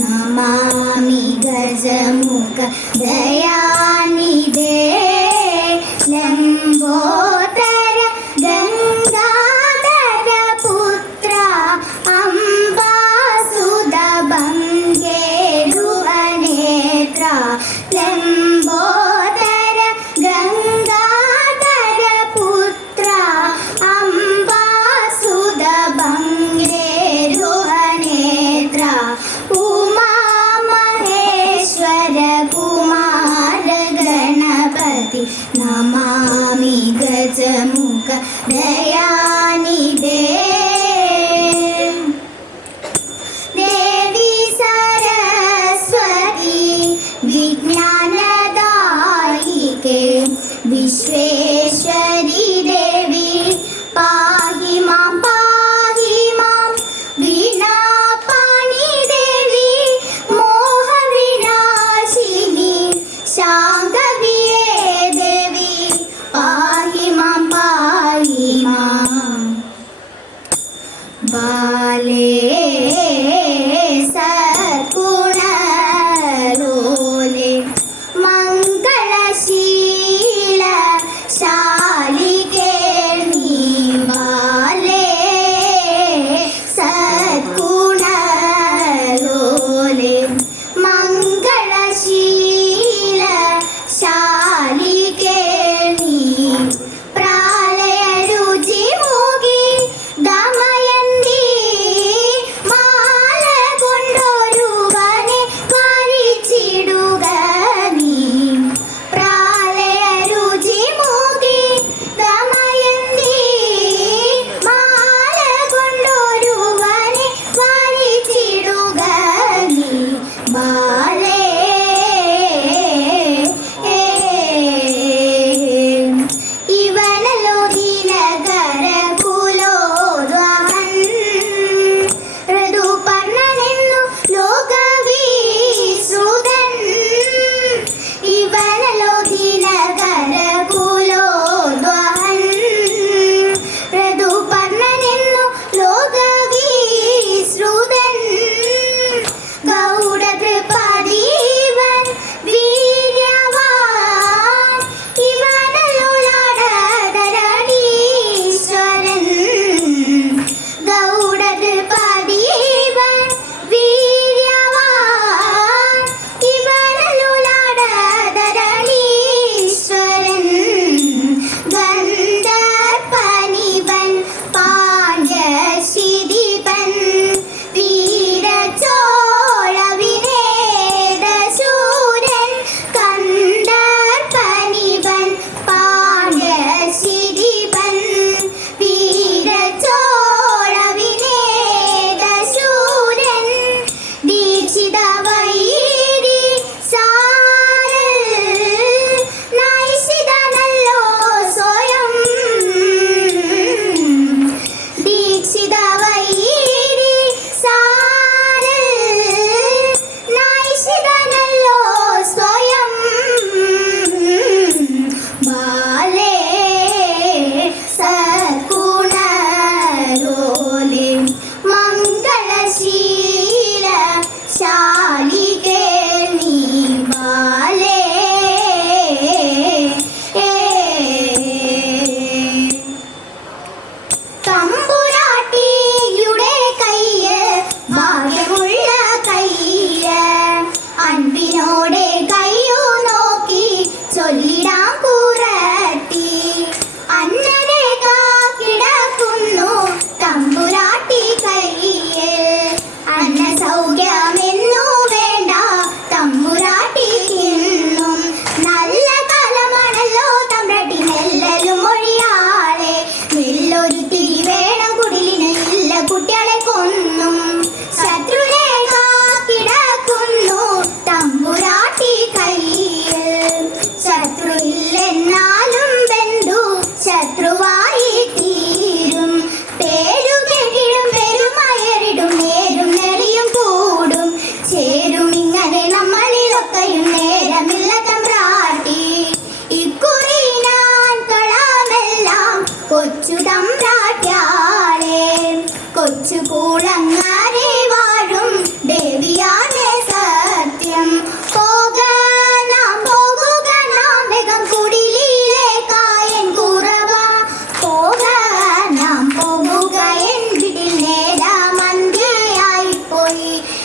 നമാമി ഗജമുഖ ദയാനിധേ বলে 깜빡이 me.